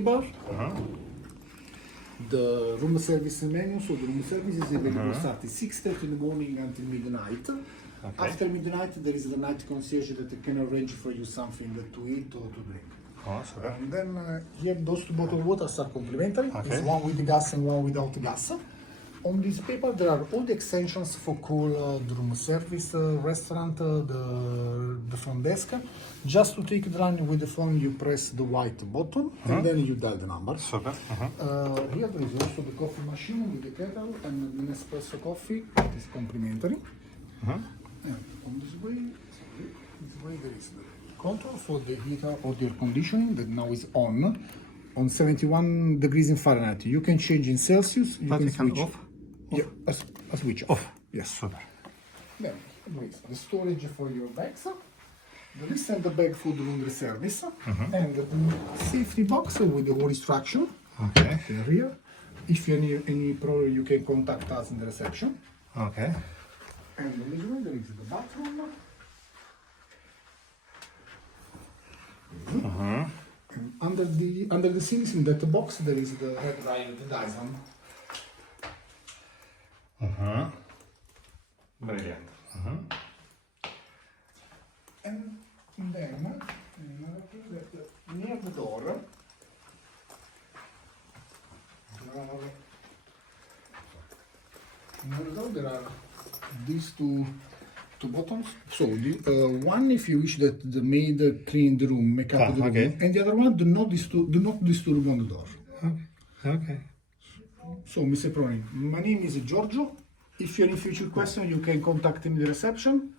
bar. The room service menu, so the room service is available starting 6:30 in the morning until midnight. After midnight, there is the night concierge that can arrange for you something to eat or to drink. And then here, those two bottles of water are complimentary. It's one with gas and one without gas. On this paper, there are all the extensions for call the room service, restaurant, the front desk. Just to take the line with the phone, you press the white button and then you dial the number. Here there is also the coffee machine with the kettle and the Nespresso coffee. It is complimentary. And on this way there is the control for the heater or the air conditioning that now is on 71 degrees in Fahrenheit. You can change in Celsius. You can switch off. Yeah, a switch off. Yes. Then there is the storage for your bags, the list and the bag for the laundry service, and the safety box with the whole instruction. Here. If you need any problem, you can contact us in the reception. And on this way there is the bathroom. And under the sinks in that box there is the hair dryer, the Dyson. Brilliant. And then near the door there are these two buttons. So one if you wish that the maid clean the room, make up the room, and the other one do not disturb on the door. So Mr. Proni, my name is Giorgio. If you have any future question, you can contact me in the reception.